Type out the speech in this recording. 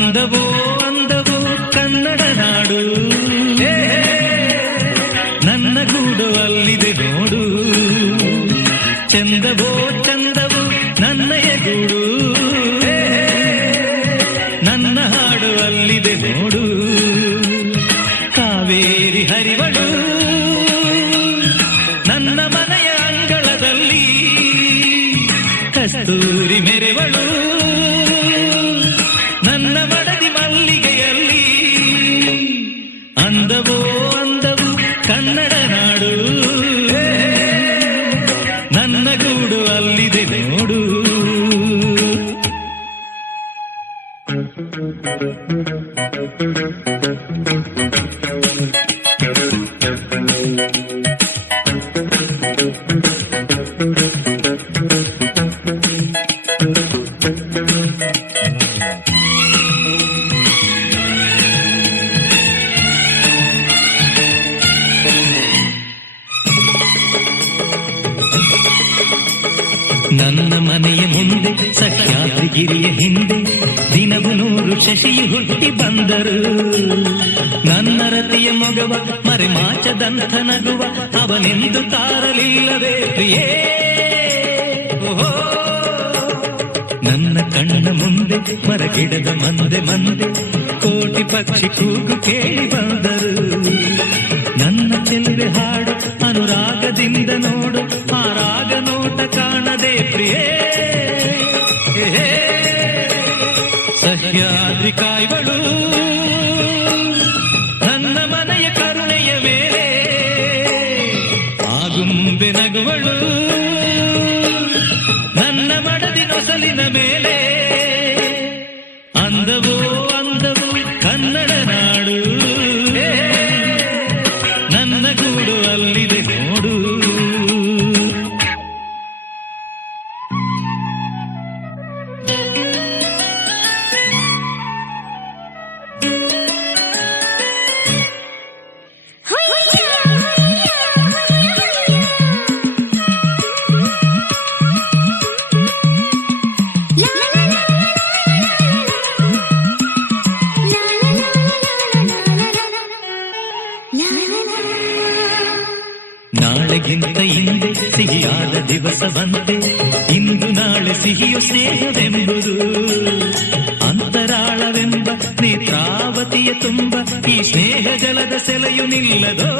ಅಂದವೋ ಅಂದವೋ ಕನ್ನಡ ನಾಡು, ನನ್ನ ಗೂಡು ಅಲ್ಲಿದೆ ನೋಡು. ಚಂದವೋ ಚಂದವೋ ನನ್ನಯ ಗೂಡು, ನನ್ನ ಹಾಡು ಅಲ್ಲಿದೆ ನೋಡು. ಕಾವೇರಿ ಹರಿವಳು ನನ್ನ ಮನೆಯ ಅಂಗಳದಲ್ಲಿ, ಕಸ್ತೂರಿ ಮೆರೆವಳು ನನ್ನ ಮಡದಿ ಮಲ್ಲಿಗೆಯಲ್ಲಿ. ಅಂದವೋ ಅಂದವು ಕನ್ನಡ ನಾಡು, ನನ್ನ ಗೂಡು ಅಲ್ಲಿದೆ ನೋಡು. ನನ್ನ ಮನೆಯ ಮುಂದೆ ಸಹ್ಯಾದ್ರಿಗಿರಿಯ ಹಿಂದೆ ದಿನವು 100 ಶಶಿಯು ಹುಟ್ಟಿ ಬಂದರು. ನನ್ನ ರತಿಯ ಮೊಗವ ಮರೆಮಾಚದಂಥ ನಗುವ ಅವನೆಂದು ತಾರಲಿಲ್ಲವೇ ಪ್ರಿಯೇ. ಓಹೋ, ನನ್ನ ಕಣ್ಣ ಮುಂದೆ ಮರಗಿಡದ ಮಂದೆ ಮಂದೆ ಕೋಟಿ ಪಕ್ಷಿ ಕೂಗು ಕೇಳಿ ಬಂದರು. ನನ್ನ ಚೆಲುವೆ ಹಾಡು ಅನುರಾಗದಿಂದ ನೋಡು, ಆ ರಾಗ ನೋಟ ಕಾಣದೆ ಪ್ರಿಯೇ. ಸಹ್ಯಾದ್ರಿ ಕಾಯ್ವಳು ನನ್ನ ಮನೆಯ ಕರುಣೆಯ ಮೇಲೆ, ಆಗುಂಬೆ ನಗುವಳು ನನ್ನ ಮಡದಿ ನೊಸಲಿನ ಮೇಲೆ. ಅಂದವೋ ಅಂದವು ಕನ್ನಡ ನಾಡು, ನನ್ನ ಗೂಡು ಅಲ್ಲಿದೆ ನೋಡು. ನಾಳೆಗಿಂತ ಹಿಂದೆ ಸಿಹಿಯಾದ ದಿವಸವಂತೆ ಇಂದು ನಾಳೆ ಸಿಹಿಯು ಸ್ನೇಹವೆಂಬುದು. ಅಂತರಾಳವೆಂಬ ನೇತ್ರಾವತಿಯ ತುಂಬ ಈ ಸ್ನೇಹ ಜಲದ ಸೆಲೆಯು ನಿಲ್ಲದೋ.